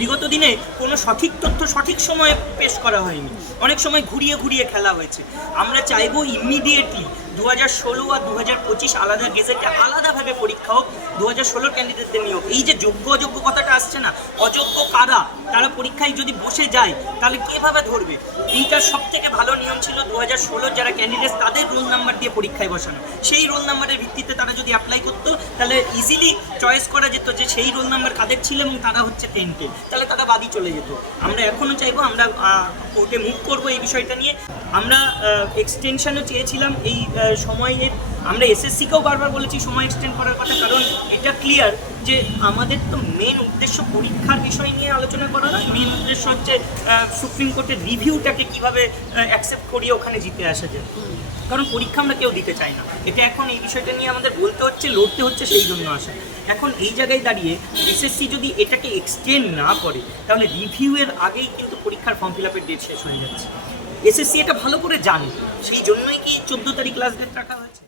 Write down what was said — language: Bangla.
বিগত দিনে কোনো সঠিক তথ্য সঠিক সময়ে পেশ করা হয়নি, অনেক সময় ঘুরিয়ে ঘুরিয়ে খেলা হয়েছে। আমরা চাইবো ইমিডিয়েটলি 2016 আর 2025 আলাদা গেজেটে আলাদাভাবে পরীক্ষা হোক, 2016 ক্যান্ডিডেটদের নিয়োগ। এই যে যোগ্য অযোগ্য কথাটা আসছে না, অযোগ্য কারা, তারা পরীক্ষায় যদি বসে যায় তাহলে কীভাবে ধরবে? এইটার সব থেকে ভালো নিয়ম ছিল 2016 যারা ক্যান্ডিডেট তাদের রোল নাম্বার দিয়ে পরীক্ষায় বসানো। সেই রোল নাম্বারের ভিত্তিতে তারা যদি অ্যাপ্লাই করতো তাহলে ইজিলি চয়েস করা যেত যে সেই রোল নাম্বার কাদের ছিল এবং তারা হচ্ছে 10কে, তাহলে তারা বাদই চলে যেত। আমরা এখনও চাইবো, আমরা কোর্টে মুভ করবো এই বিষয়টা নিয়ে। আমরা এক্সটেনশনও চেয়েছিলাম এই সময়ের। আমরা এসএসসিকেও বারবার বলেছি সময় এক্সটেন্ড করার কথা, কারণ এটা ক্লিয়ার যে আমাদের তো মেন উদ্দেশ্য পরীক্ষার বিষয় নিয়ে আলোচনা করা নয়, মেন উদ্দেশ্য হচ্ছে সুপ্রিম কোর্টের রিভিউটাকে কীভাবে অ্যাকসেপ্ট করিয়ে ওখানে জিতে আসা যায়। কারণ পরীক্ষা আমরা কেউ দিতে চাই না, এটা এখন এই বিষয়টা নিয়ে আমাদের বলতে হচ্ছে, লড়তে হচ্ছে, সেই জন্য আসা। এখন এই জায়গায় দাঁড়িয়ে এসএসসি যদি এটাকে এক্সটেন্ড না করে তাহলে রিভিউয়ের আগেই কিন্তু পরীক্ষার ফর্ম ফিল আপের ডেট শেষ হয়ে যাচ্ছে। এসএসসি এটা ভালো করে জানে, সেই জন্যই কি 14 তারিখ লাস্ট ডেট রাখা হয়েছে।